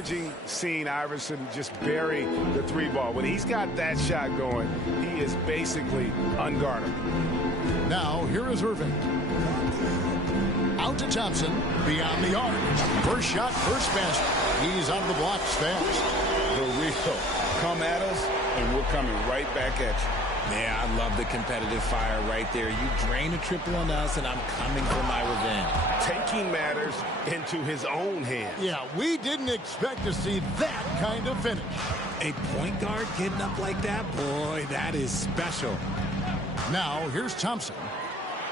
discouraging seeing Iverson just bury the three ball. When he's got that shot going, he is basically unguardable. Now, here is Irving. Out to Thompson, beyond the arc. First shot, first basket. He's out of the blocks fast. The real come at us, and we're coming right back at you. Yeah, I love the competitive fire right there. You drain a triple on us, and I'm coming for my revenge. Taking matters into his own hands. Yeah, we didn't expect to see that kind of finish. A point guard getting up like that? Boy, that is special. Now, here's Thompson.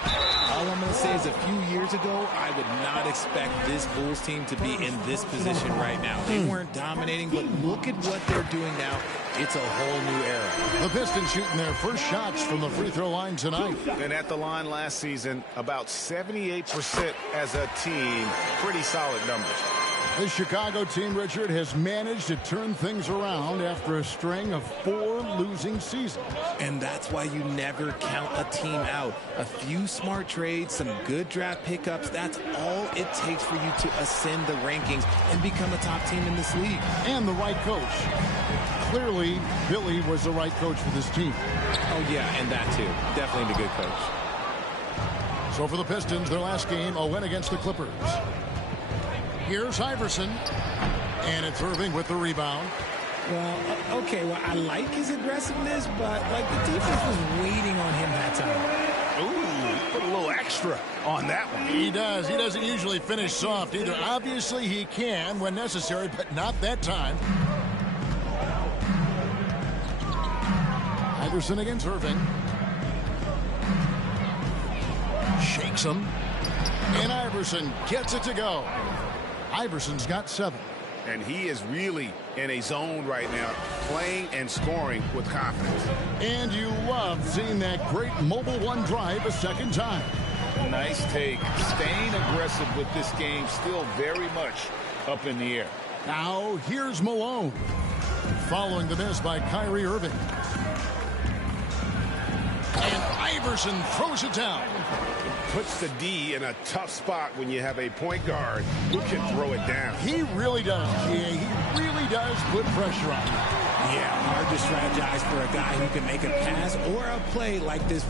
All I'm going to say is a few years ago, I would not expect this Bulls team to be in this position right now. They weren't dominating, but look at what they're doing now. It's a whole new era. The Pistons shooting their first shots from the free throw line tonight. And at the line last season, about 78% as a team. Pretty solid numbers. The Chicago team, Richard, has managed to turn things around after a string of 4 losing seasons. And that's why you never count a team out. A few smart trades, some good draft pickups, that's all it takes for you to ascend the rankings and become a top team in this league. And the right coach. Clearly, Billy was the right coach for this team. Oh, yeah, and that too. Definitely the good coach. So for the Pistons, their last game, a win against the Clippers. Here's Iverson, and it's Irving with the rebound. Well, okay, well, I like his aggressiveness, but, like, the defense was waiting on him that time. Ooh, put a little extra on that one. He does. He doesn't usually finish soft either. Obviously, he can when necessary, but not that time. Iverson against Irving. Shakes him. And Iverson gets it to go. Iverson's got 7. And he is really in a zone right now, playing and scoring with confidence. And you love seeing that great mobile one drive a second time. Nice take. Staying aggressive with this game, still very much up in the air. Now, here's Malone. Following the miss by Kyrie Irving. And Iverson throws it down. Puts the D in a tough spot when you have a point guard who can throw it down. He really does, G.A. He really does put pressure on you. Yeah, hard to strategize for a guy who can make a pass or a play like this.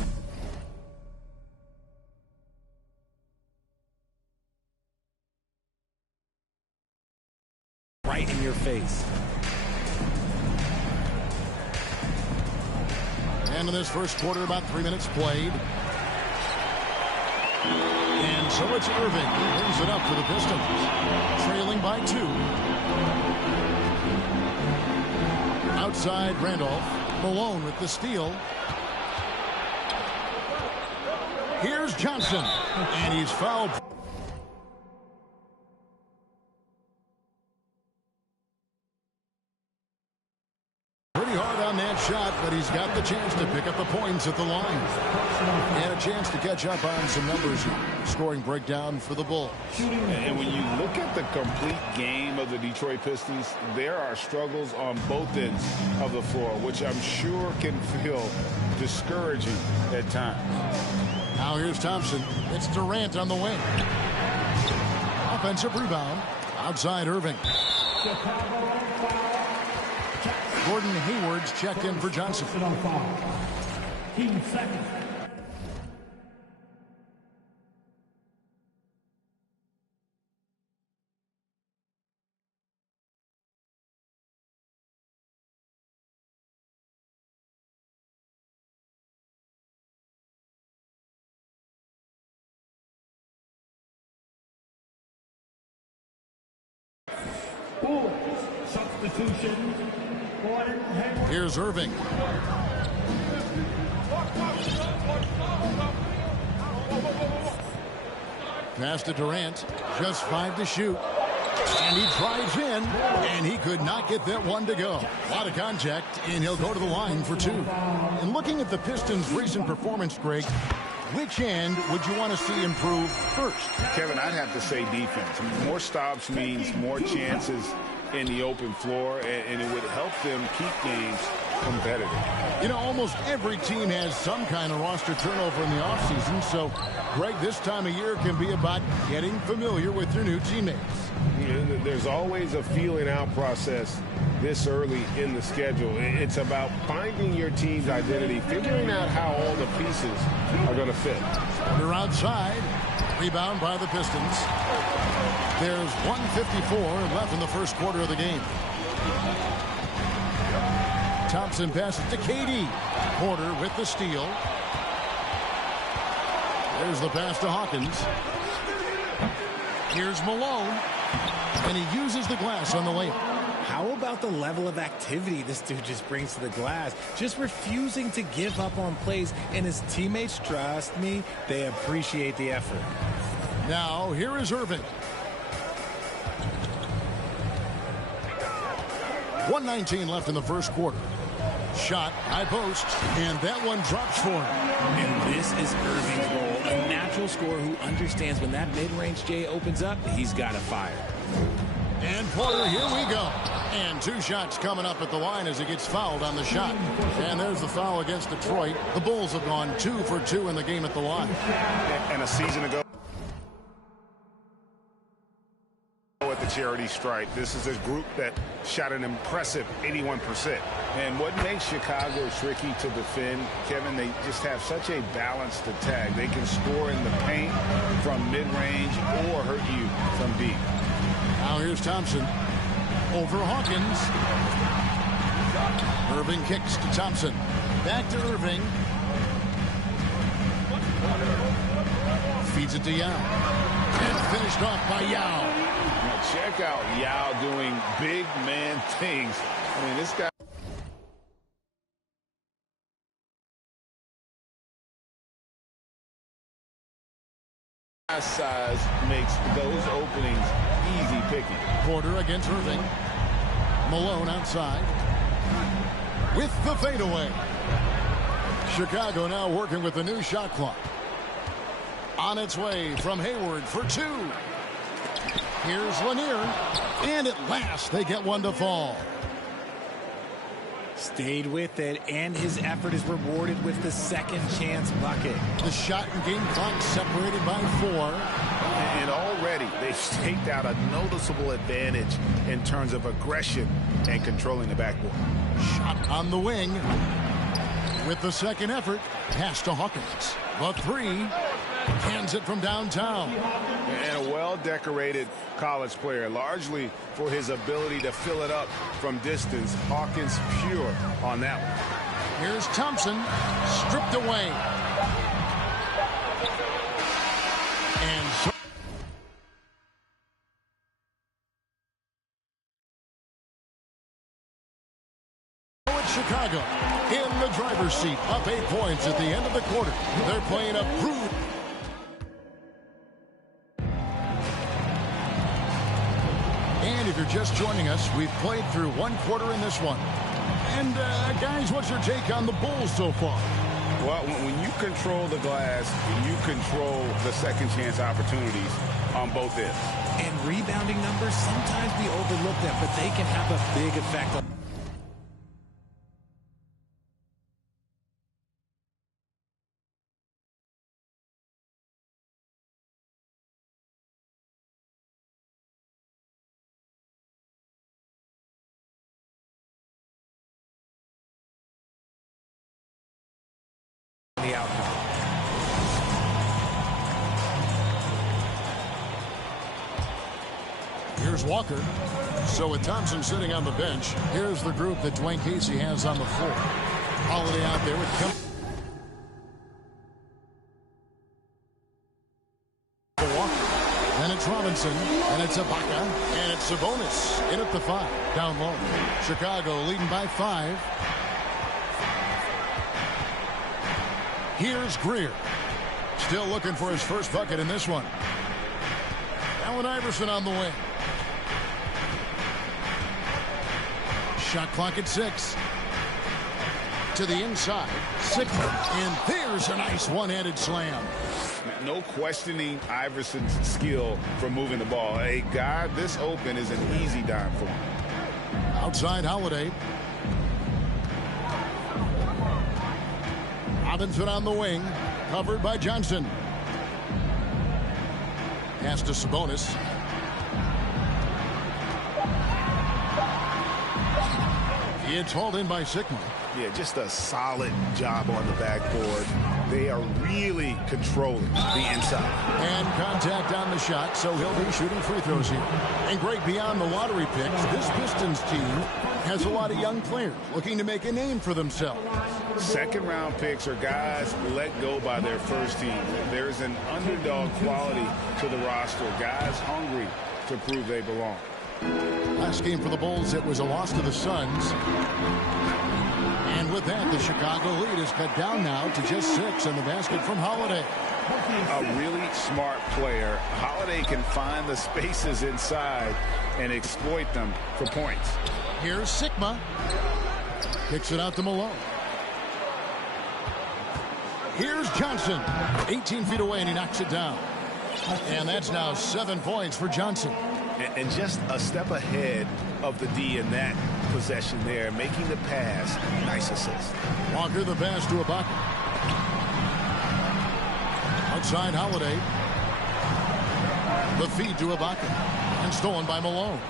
Right in your face. And in this first quarter, about 3 minutes played. And so it's Irving who brings it up for the Pistons. Trailing by 2. Outside Randolph. Malone with the steal. Here's Johnson. And he's fouled. Pretty hard on that shot, but he's got the chance to pick up the points at the line. And a chance to catch up on some numbers here. Scoring breakdown for the Bulls. And when you look at the complete game of the Detroit Pistons, there are struggles on both ends of the floor, which I'm sure can feel discouraging at times. Now here's Thompson. It's Durant on the wing. Offensive rebound. Outside Irving. Gordon Hayward's checked in for Johnson. Team second. Substitution. Here's Irving. Pass to Durant. Just 5 to shoot. And he drives in, and he could not get that one to go. A lot of contact, and he'll go to the line for 2. And looking at the Pistons' recent performance, Greg, which end would you want to see improve first? Kevin, I'd have to say defense. More stops means more chances in the open floor, and it would help them keep games competitive. You know, almost every team has some kind of roster turnover in the offseason, so, Greg, this time of year can be about getting familiar with your new teammates. There's always a feeling out process this early in the schedule. It's about finding your team's identity, figuring out how all the pieces are going to fit. They're outside. Rebound by the Pistons. There's 1:54 left in the first quarter of the game. Thompson passes to KD. Porter with the steal. There's the pass to Hawkins. Here's Malone. And he uses the glass on the layup. How about the level of activity this dude just brings to the glass? Just refusing to give up on plays, and his teammates, trust me, they appreciate the effort. Now, here is Irving. 1:19 left in the first quarter. Shot, high post, and that one drops for him. And this is Irving's role, a natural scorer who understands when that mid-range J opens up, he's got to fire. And Porter, here we go. And 2 shots coming up at the line as he gets fouled on the shot. And there's the foul against Detroit. The Bulls have gone 2 for 2 in the game at the line. And a season ago at the charity stripe, this is a group that shot an impressive 81%. And what makes Chicago tricky to defend, Kevin, they just have such a balanced attack. They can score in the paint from mid-range or hurt you from deep. Now here's Thompson. Over Hawkins. Irving kicks to Thompson. Back to Irving. Feeds it to Yao. And finished off by Yao. Now check out Yao doing big man things. I mean, this guy. Size makes those openings easy picking. Porter against Irving. Malone outside. With the fadeaway. Chicago now working with the new shot clock. On its way from Hayward for 2. Here's Lanier. And at last they get one to fall. Stayed with it, and his effort is rewarded with the second chance bucket. The shot and game clock separated by 4. And already they've staked out a noticeable advantage in terms of aggression and controlling the backboard. Shot on the wing. With the second effort, pass to Hawkins. The 3. Hands it from downtown. And a well-decorated college player, largely for his ability to fill it up from distance. Hawkins pure on that one. Here's Thompson, stripped away. And so it's Chicago in the driver's seat, up 8 points at the end of the quarter. They're playing a brutal. And if you're just joining us, we've played through 1 quarter in this one. And, guys, what's your take on the Bulls so far? Well, when you control the glass, you control the second chance opportunities on both ends. And rebounding numbers, sometimes we overlook them, but they can have a big effect on. The outcome. Here's Walker. So with Thompson sitting on the bench, here's the group that Dwayne Casey has on the floor. Holiday out there with Walker. Then it's Robinson, and it's Ibaka, and it's Sabonis in at the 5, down low. Chicago leading by 5. Here's Greer. Still looking for his first bucket in this one. Allen Iverson on the wing. Shot clock at 6. To the inside. 6. And there's a nice one-handed slam. No questioning Iverson's skill for moving the ball. A guy this open is an easy dime for him. Outside Holiday. Robinson on the wing, covered by Johnson. Pass to Sabonis. It's hauled in by Sigma. Yeah, just a solid job on the backboard. They are really controlling the inside. And contact on the shot, so he'll be shooting free throws here. And great beyond the lottery picks, this Pistons team has a lot of young players looking to make a name for themselves. Second-round picks are guys let go by their first team. There's an underdog quality to the roster. Guys hungry to prove they belong. Last game for the Bulls, it was a loss to the Suns. And with that, the Chicago lead is cut down now to just 6 on the basket from Holiday. A really smart player. Holiday can find the spaces inside and exploit them for points. Here's Sigma. Kicks it out to Malone. Here's Johnson. 18 feet away, and he knocks it down. And that's now 7 points for Johnson. And just a step ahead of the D in that possession there, making the pass. Nice assist. Walker the pass to Ibaka. Outside Holiday. The feed to Ibaka. And stolen by Malone.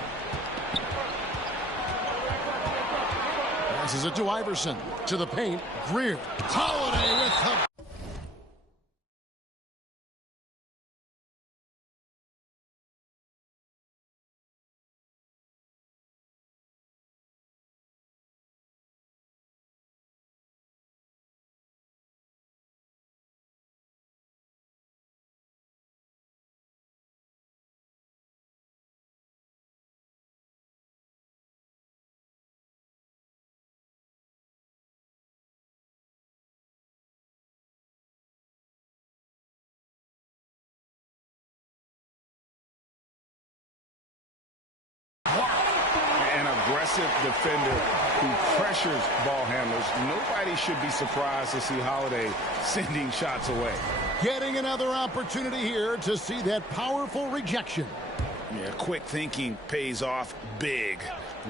Passes it to Iverson. To the paint. Greer. Holiday with the... An aggressive defender who pressures ball handlers. Nobody should be surprised to see Holiday sending shots away. Getting another opportunity here to see that powerful rejection. Yeah, quick thinking pays off big.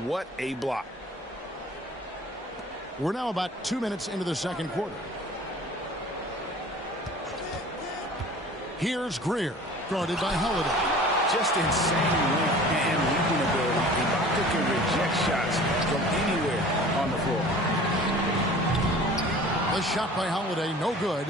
What a block. We're now about 2 minutes into the second quarter. Here's Greer, guarded by Holiday. Just insane length and leaping ability. Ibaka can reject shots from anywhere on the floor. The shot by Holiday, no good.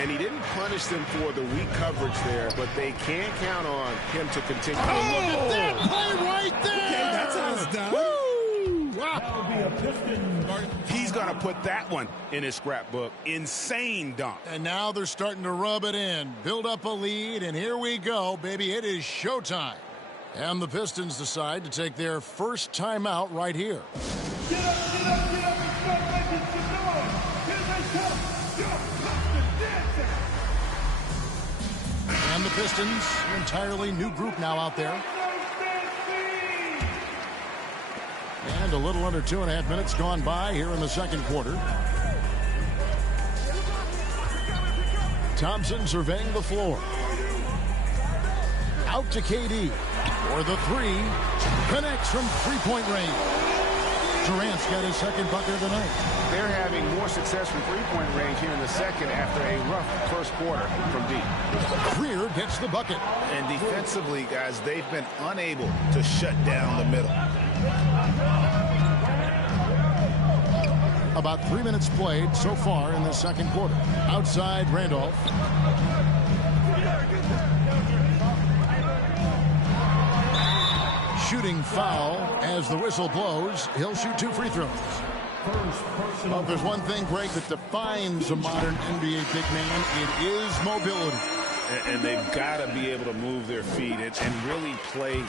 And he didn't punish them for the weak coverage there, but they can't count on him to continue. Oh, look at that play right there! Okay, that's how it's done. Woo! That'll be a Pistons. He's going to put that one in his scrapbook. Insane dunk. And now they're starting to rub it in, build up a lead, and here we go, baby. It is showtime. And the Pistons decide to take their first timeout right here. Get up, get up, get up, and start making some noise. Here they come. You're Pistons dancing. And the Pistons, an entirely new group now out there. And a little under 2.5 minutes gone by here in the second quarter. Thompson surveying the floor. Out to KD. For the three. Connects from three-point range. Durant's got his second bucket of the night. They're having more success from three-point range here in the second after a rough first quarter from deep. Greer gets the bucket. And defensively, guys, they've been unable to shut down the middle. About 3 minutes played so far in the second quarter. Outside Randolph. Shooting foul as the whistle blows. He'll shoot 2 free throws. Well, if there's one thing, Greg, that defines a modern NBA big man, it is mobility. And they've got to be able to move their feet and really play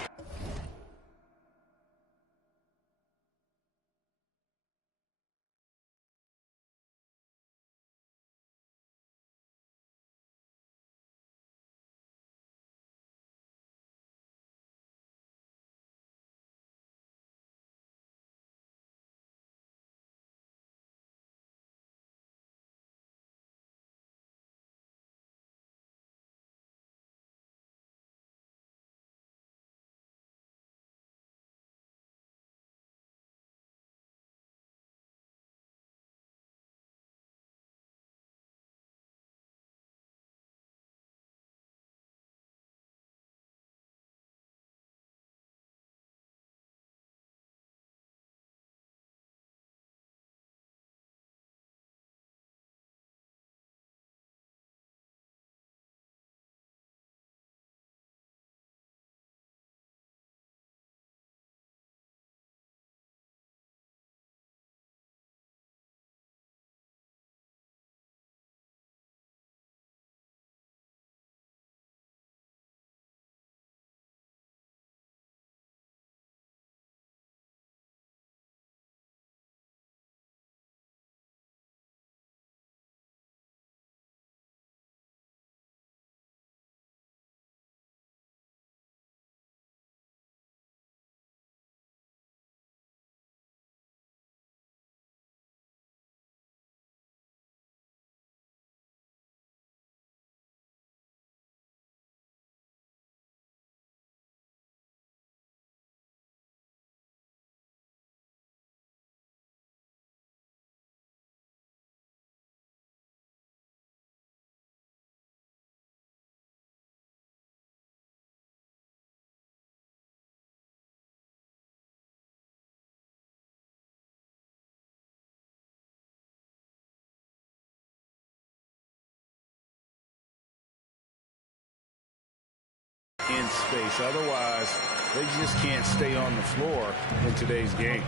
in space. Otherwise, they just can't stay on the floor in today's game.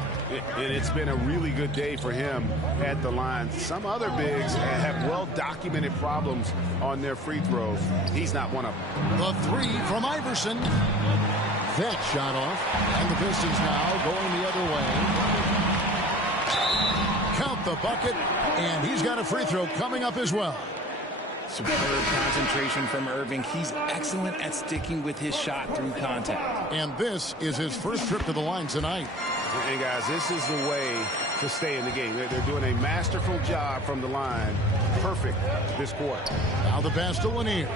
It's been a really good day for him at the line. Some other bigs have well-documented problems on their free throws. He's not one of them. The three from Iverson. That shot off. And the Pistons now going the other way. Count the bucket. And he's got a free throw coming up as well. Superb concentration from Irving. He's excellent at sticking with his shot through contact. And this is his first trip to the line tonight. And guys, this is the way to stay in the game. They're doing a masterful job from the line. Perfect this quarter. Now the pass to Lanier.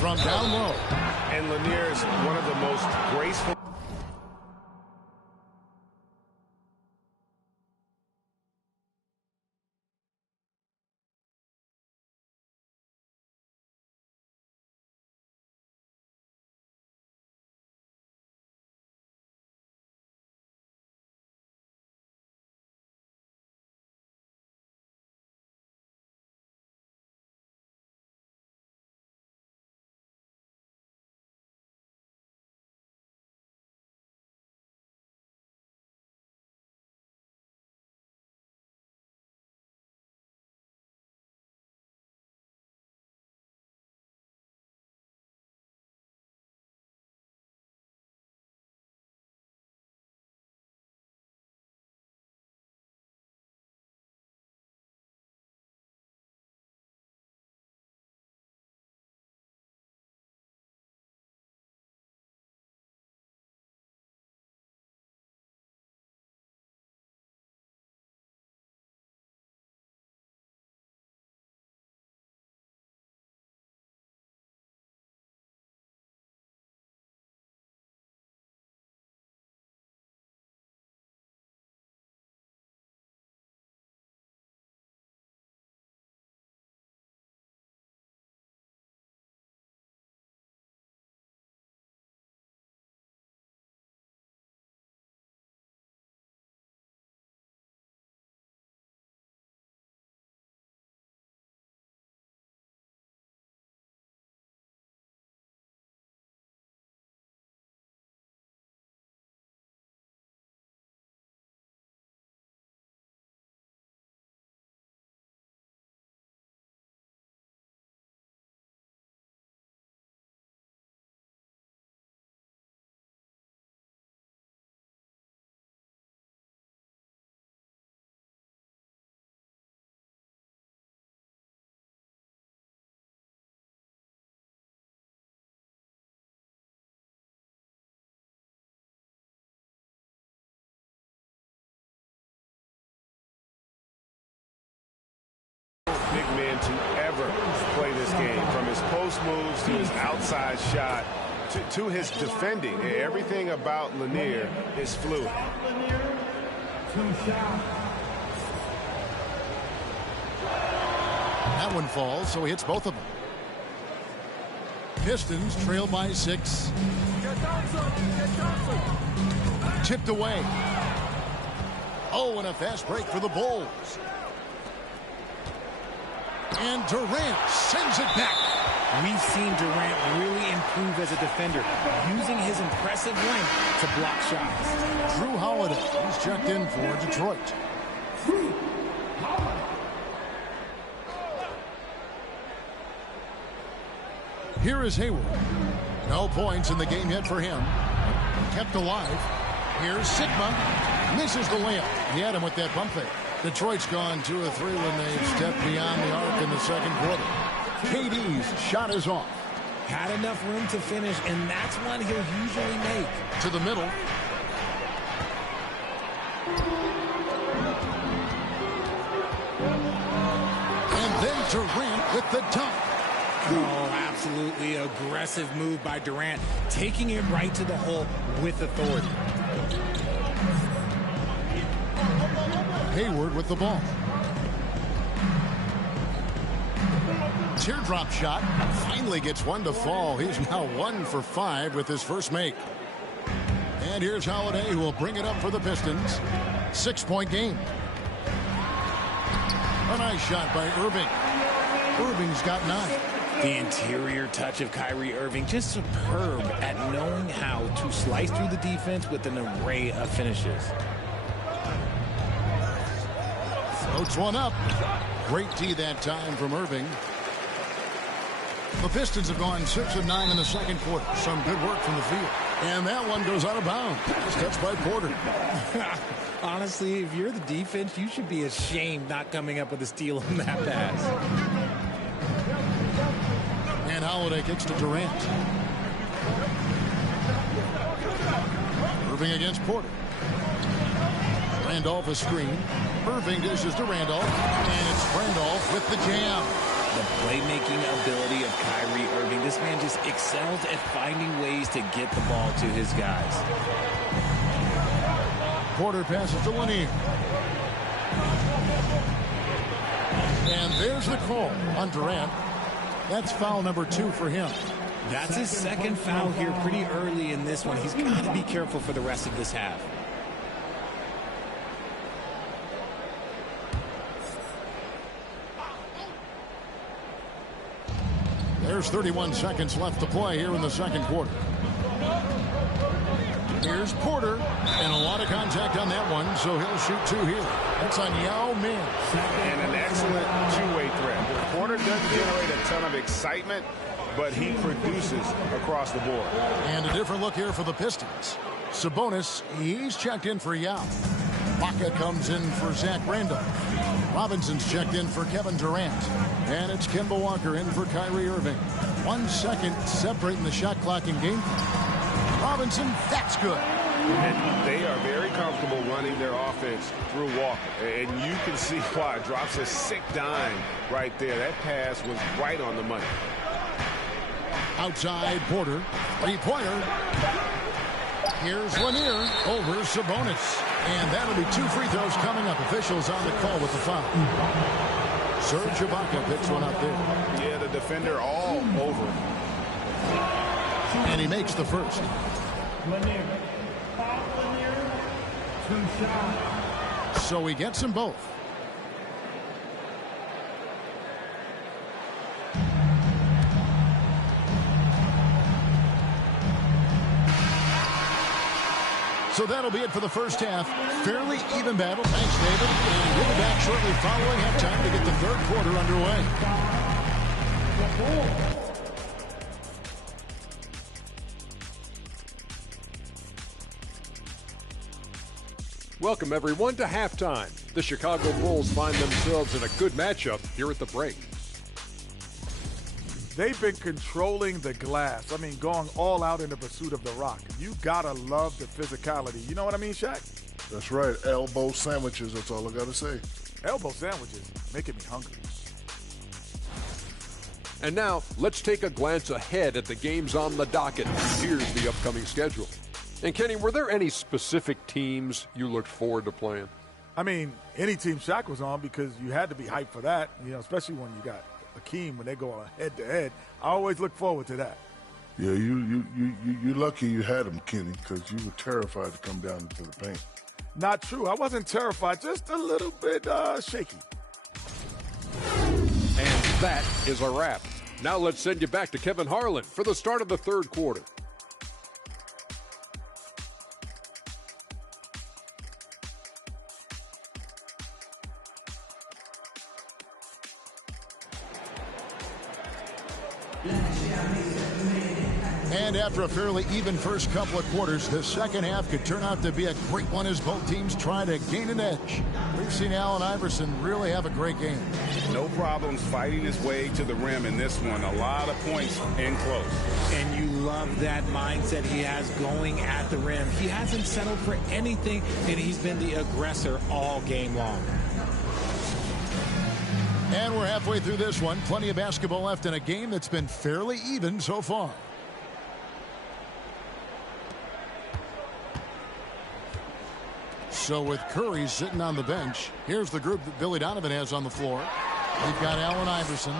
From down low. And Lanier is one of the most graceful. Big man to ever play this game, from his post moves to his outside shot to his defending. Everything about Lanier is fluid. That one falls, so he hits both of them. Pistons trail by 6. Tipped away. Oh, and a fast break for the Bulls. And Durant sends it back. We've seen Durant really improve as a defender, using his impressive length to block shots. Drew Holiday, he's checked in for Detroit. Here is Hayward. No points in the game yet for him. Kept alive. Here's Sigma. Misses the layup. He had him with that pump fake. Detroit's gone 2 of 3 when they've stepped beyond the arc in the second quarter. KD's shot is off. Had enough room to finish, and that's one he'll usually make. To the middle. And then Durant with the dunk. Oh, absolutely aggressive move by Durant, taking it right to the hole with authority. Hayward with the ball. Teardrop shot. Finally gets one to fall. He's now 1 for 5 with his first make. And here's Holiday, who will bring it up for the Pistons. 6-point game. A nice shot by Irving. Irving's got 9. The interior touch of Kyrie Irving, just superb at knowing how to slice through the defense with an array of finishes. Floats one up. Great D that time from Irving. The Pistons have gone 6 of 9 in the second quarter. Some good work from the field. And that one goes out of bounds. Just touched by Porter. Honestly, if you're the defense, you should be ashamed not coming up with a steal on that pass. And Holiday kicks to Durant. Irving against Porter. Randolph a screen. Irving dishes to Randolph. And it's Randolph with the jam. The playmaking ability of Kyrie Irving. This man just excels at finding ways to get the ball to his guys. Porter passes to Lanier. And there's the call on Durant. That's foul number 2 for him. That's his second foul here pretty early in this one. He's got to be careful for the rest of this half. There's 31 seconds left to play here in the second quarter. Here's Porter, and a lot of contact on that one, so he'll shoot 2 here. That's on Yao Ming. And an excellent two-way threat. Porter doesn't generate a ton of excitement, but he produces across the board. And a different look here for the Pistons. Sabonis, he's checked in for Yao. Baca comes in for Zach Randolph. Robinson's checked in for Kevin Durant. And it's Kemba Walker in for Kyrie Irving. 1 second separating the shot clock in game. Robinson, that's good. And they are very comfortable running their offense through Walker. And you can see why. Drops a sick dime right there. That pass was right on the money. Outside Porter. Three-pointer. Here's Lanier over Sabonis. And that'll be 2 free throws coming up. Officials on the call with the foul. Serge Ibaka picks one out there. Yeah, the defender all over. And he makes the first. Lanier. Foul Lanier. 2 shots. So he gets them both. So that'll be it for the first half. Fairly even battle. Thanks, David. And we'll be back shortly following halftime to get the third quarter underway. Welcome, everyone, to halftime. The Chicago Bulls find themselves in a good matchup here at the break. They've been controlling the glass. I mean, going all out in the pursuit of the rock. You gotta love the physicality. You know what I mean, Shaq? That's right. Elbow sandwiches. That's all I gotta say. Elbow sandwiches making me hungry. And now, let's take a glance ahead at the games on the docket. Here's the upcoming schedule. And Kenny, were there any specific teams you looked forward to playing? I mean, any team Shaq was on, because you had to be hyped for that, you know, especially when you got Hakeem, when they go on head-to-head. I always look forward to that. Yeah, you're lucky you had him, Kenny, because you were terrified to come down into the paint. Not true. I wasn't terrified, just a little bit shaky. And that is a wrap. Now let's send you back to Kevin Harlan for the start of the third quarter. And after a fairly even first couple of quarters, the second half could turn out to be a great one as both teams try to gain an edge. We've seen Allen Iverson really have a great game. No problems fighting his way to the rim in this one. A lot of points in close. And you love that mindset he has going at the rim. He hasn't settled for anything, and he's been the aggressor all game long. And we're halfway through this one. Plenty of basketball left in a game that's been fairly even so far. So with Curry sitting on the bench, here's the group that Billy Donovan has on the floor. We've got Allen Iverson.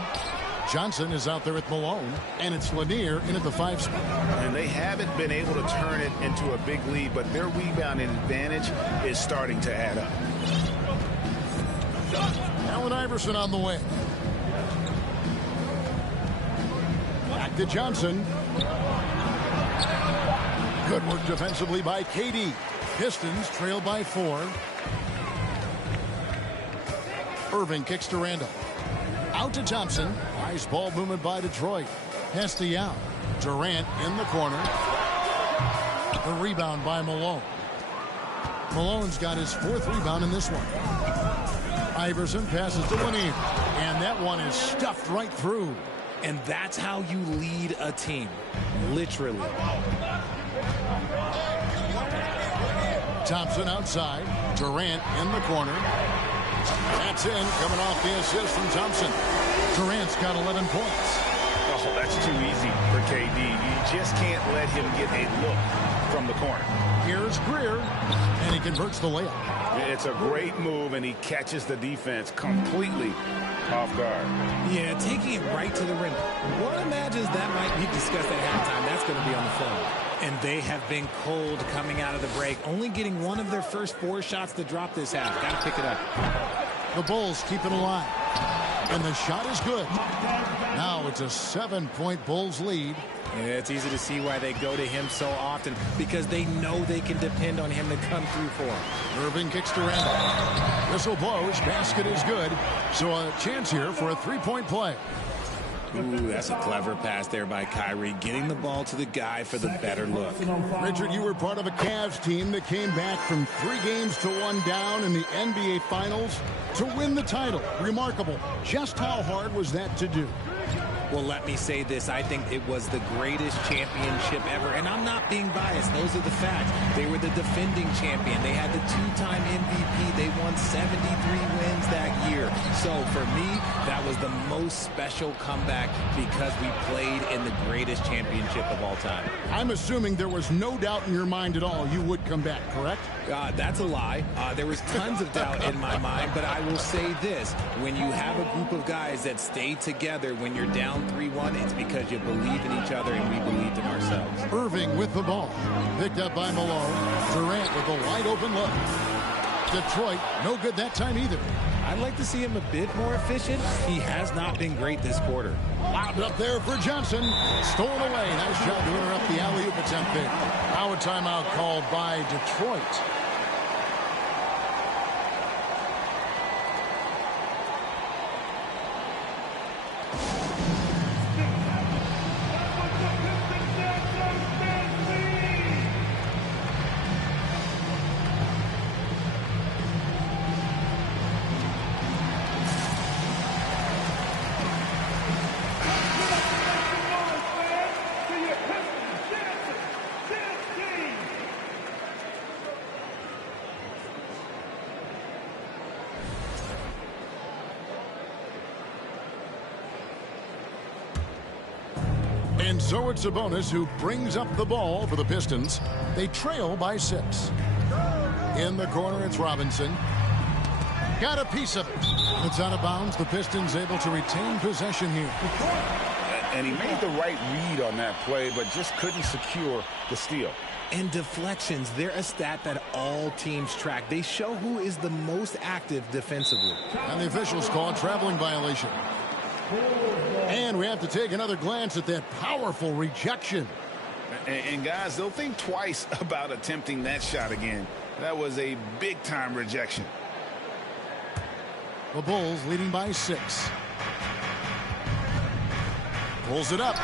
Johnson is out there with Malone, and it's Lanier in at the 5 spot. And they haven't been able to turn it into a big lead, but their rebounding advantage is starting to add up. Allen Iverson on the wing. Back to Johnson. Good work defensively by KD. Pistons trail by 4. Irving kicks to Randall. Out to Thompson. Nice ball movement by Detroit. Pass to Yao. Durant in the corner. The rebound by Malone. Malone's got his 4th rebound in this one. Iverson passes to Lanier. And that one is stuffed right through. And that's how you lead a team. Literally. Thompson outside. Durant in the corner. That's in, coming off the assist from Thompson. Durant's got 11 points. Oh, that's too easy for KD. You just can't let him get a look from the corner. Here's Greer, and he converts the layup. It's a great move, and he catches the defense completely off guard. Yeah, taking it right to the rim. One imagines that might be discussed at halftime. That's going to be on the film. And they have been cold coming out of the break, only getting one of their first 4 shots to drop this half. Got to pick it up. The Bulls keep it alive. And the shot is good. Now it's a 7-point Bulls lead. Yeah, it's easy to see why they go to him so often, because they know they can depend on him to come through for them. Irving kicks to Randall. Whistle blows. Basket is good. So a chance here for a 3-point play. Ooh, that's a clever pass there by Kyrie, getting the ball to the guy for the better look. Richard, you were part of a Cavs team that came back from 3 games to 1 down in the NBA Finals to win the title. Remarkable. Just how hard was that to do? Well, let me say this. I think it was the greatest championship ever. And I'm not being biased. Those are the facts. They were the defending champion. They had the 2-time MVP. They won 73 wins that year. So for me, that was the most special comeback because we played in the greatest championship of all time. I'm assuming there was no doubt in your mind at all you would come back, correct? That's a lie. There was tons of doubt in my mind, but I will say this. When you have a group of guys that stay together when you're down 3-1, it's because you believe in each other and we believed in ourselves. Irving with the ball. Picked up by Malone. Durant with a wide open look. Detroit, no good that time either. I'd like to see him a bit more efficient. He has not been great this quarter. Lobbed up there for Johnson. Stolen away. Nice job to interrupt the alley-oop attempt there. Now a timeout called by Detroit. And so it's Sabonis who brings up the ball for the Pistons. They trail by 6. In the corner, it's Robinson. Got a piece of it. It's out of bounds. The Pistons able to retain possession here. And he made the right read on that play, but just couldn't secure the steal. And deflections, they're a stat that all teams track. They show who is the most active defensively. And the officials call a traveling violation. And we have to take another glance at that powerful rejection. And guys, they'll think twice about attempting that shot again. That was a big-time rejection. The Bulls leading by 6. Pulls it up.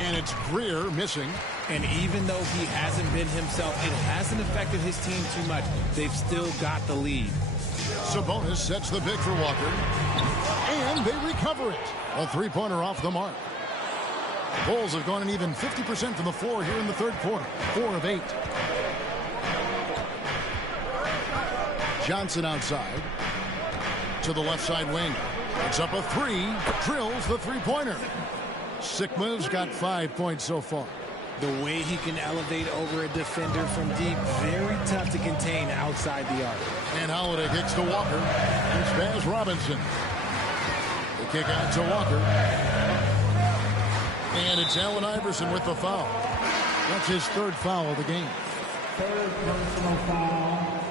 And it's Greer missing. And even though he hasn't been himself, it hasn't affected his team too much. They've still got the lead. Sabonis sets the pick for Walker. And they recover it. A 3-pointer off the mark. Bulls have gone an even 50% from the floor here in the third quarter. 4 of 8. Johnson outside. To the left side wing. It's up a 3. Drills the 3-pointer. Sikma's got 5 points so far. The way he can elevate over a defender from deep, very tough to contain outside the arc. And Holiday kicks to Walker. Here's Baz Robinson. The kick out to Walker. And it's Allen Iverson with the foul. That's his 3rd foul of the game. 3rd personal foul.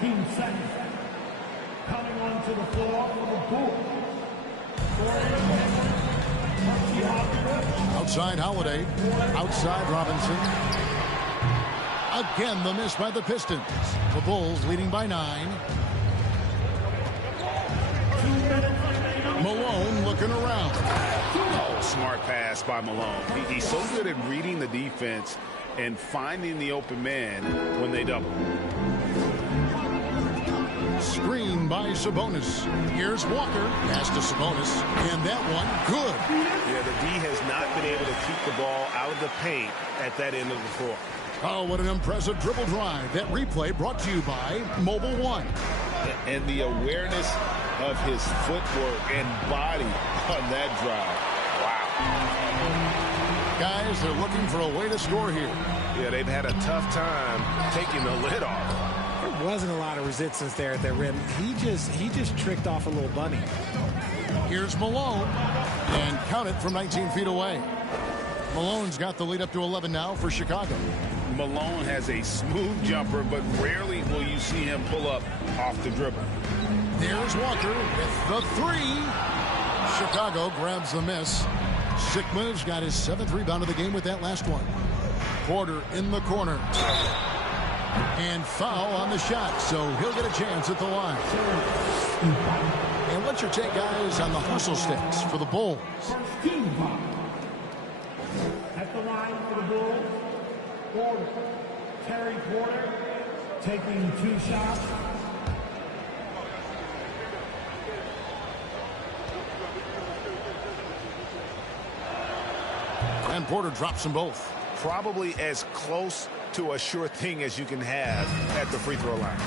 Team second. Coming onto the floor for the Bulls. Gordon Hayward, Archie Hawkins, Inside Holiday. Outside Robinson. Again, the miss by the Pistons. The Bulls leading by 9. Malone looking around. Oh, smart pass by Malone. He's so good at reading the defense and finding the open man when they double. Screen by Sabonis. Here's Walker. Pass to Sabonis. And that one, good. Yeah, the D has not been able to keep the ball out of the paint at that end of the floor. Oh, what an impressive dribble drive. That replay brought to you by Mobile One. And the awareness of his footwork and body on that drive. Wow. Guys, they're looking for a way to score here. Yeah, they've had a tough time taking the lid off. There wasn't a lot of resistance there at the rim. He just tricked off a little bunny. Here's Malone. And count it from 19 feet away. Malone's got the lead up to 11 now for Chicago. Malone has a smooth jumper, but rarely will you see him pull up off the dribble. There's Walker with the 3. Chicago grabs the miss. Sigma's got his 7th rebound of the game with that last one. Porter in the corner. And foul on the shot, so he'll get a chance at the line. And what's your take, guys, on the hustle sticks for the Bulls? At the line for the Bulls, Porter. Terry Porter taking 2 shots. And Porter drops them both. Probably as close to a sure thing as you can have at the free throw line.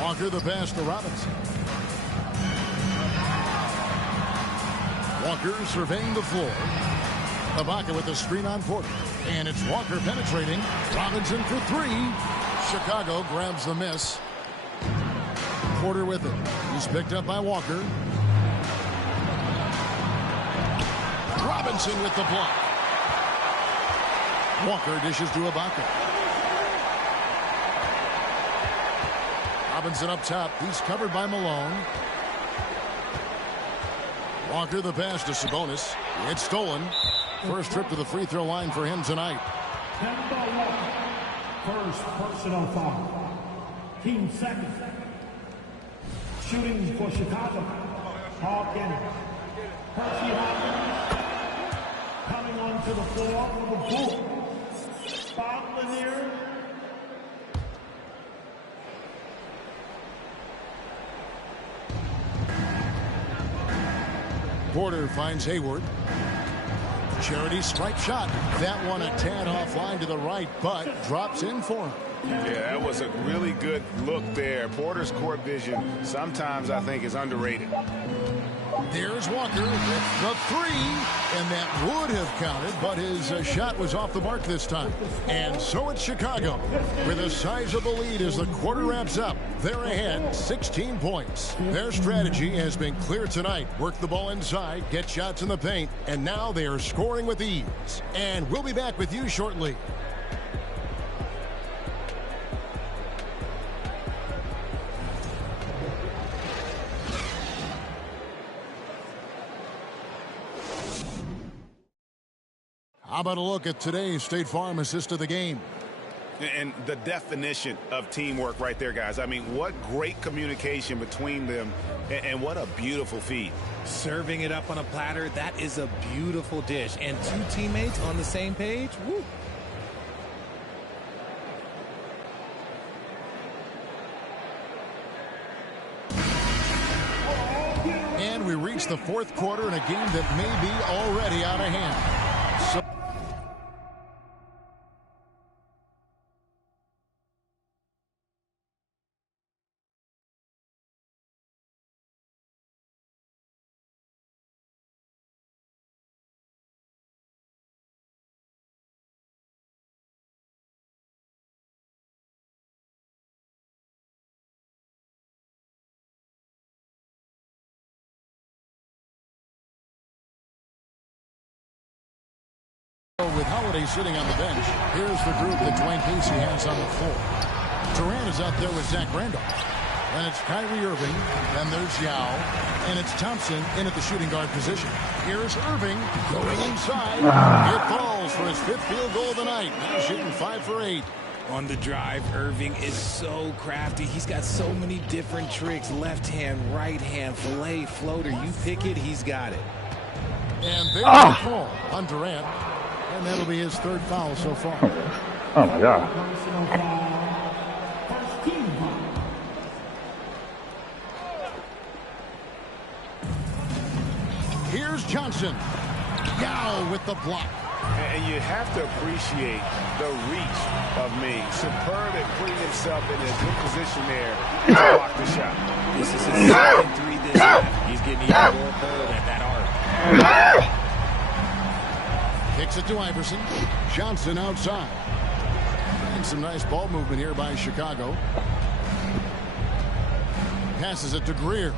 Walker the pass to Robinson. Walker surveying the floor. Ibaka with the screen on Porter. And it's Walker penetrating. Robinson for 3. Chicago grabs the miss. Porter with it. He's picked up by Walker. Robinson with the block. Walker dishes to Ibaka. Robinson up top. He's covered by Malone. Walker the pass to Sabonis. It's stolen. First trip to the free throw line for him tonight. First personal foul. Team second. Shooting for Chicago. Hawkins. Percy Hawkins coming onto the floor for the Bulls. Bob Lanier. Porter finds Hayward. Charity stripe shot. That one a tad offline to the right, but drops in for him. Yeah, that was a really good look there. Porter's court vision sometimes I think is underrated. There's Walker with the 3, and that would have counted, but his shot was off the mark this time. And so it's Chicago with a sizable lead as the quarter wraps up. They're ahead 16 points. Their strategy has been clear tonight. Work the ball inside, get shots in the paint, and now they are scoring with ease. And we'll be back with you shortly. How about a look at today's State Farm assist of the game? And the definition of teamwork right there, guys. I mean, what great communication between them, and what a beautiful feed. Serving it up on a platter, that is a beautiful dish. And 2 teammates on the same page, woo. And we reach the 4th quarter in a game that may be already out of hand. So with Holiday sitting on the bench, here's the group that Dwayne Casey has on the floor. Durant is out there with Zach Randolph. And it's Kyrie Irving. Then there's Yao. And it's Thompson in at the shooting guard position. Here's Irving going inside. It falls for his 5th field goal of the night. Now shooting 5 for 8. On the drive, Irving is so crafty. He's got so many different tricks. Left hand, right hand, fillet, floater. You pick it, he's got it. And there's the call on Durant. And that'll be his 3rd foul so far. Oh, my God. Personal foul. First team foul. Here's Johnson. Yao with the block. And you have to appreciate the reach of Ming. Superb at putting himself in a good position there to block the shot. This is his 2nd 3 this half. He's getting even more bold at that arc. Kicks it to Iverson. Johnson outside. And some nice ball movement here by Chicago. Passes it to Greer.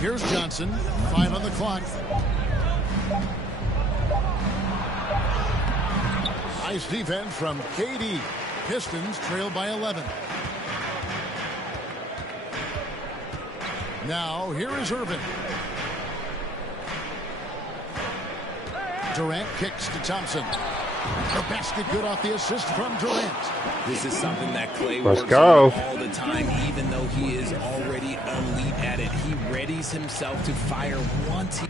Here's Johnson. 5 on the clock. Nice defense from KD. Pistons trail by 11. Now, here is Irving. Durant kicks to Thompson. The basket good off the assist from Durant. This is something that Clay Let's works go. on all the time, even though he is already elite at it. He readies himself to fire once he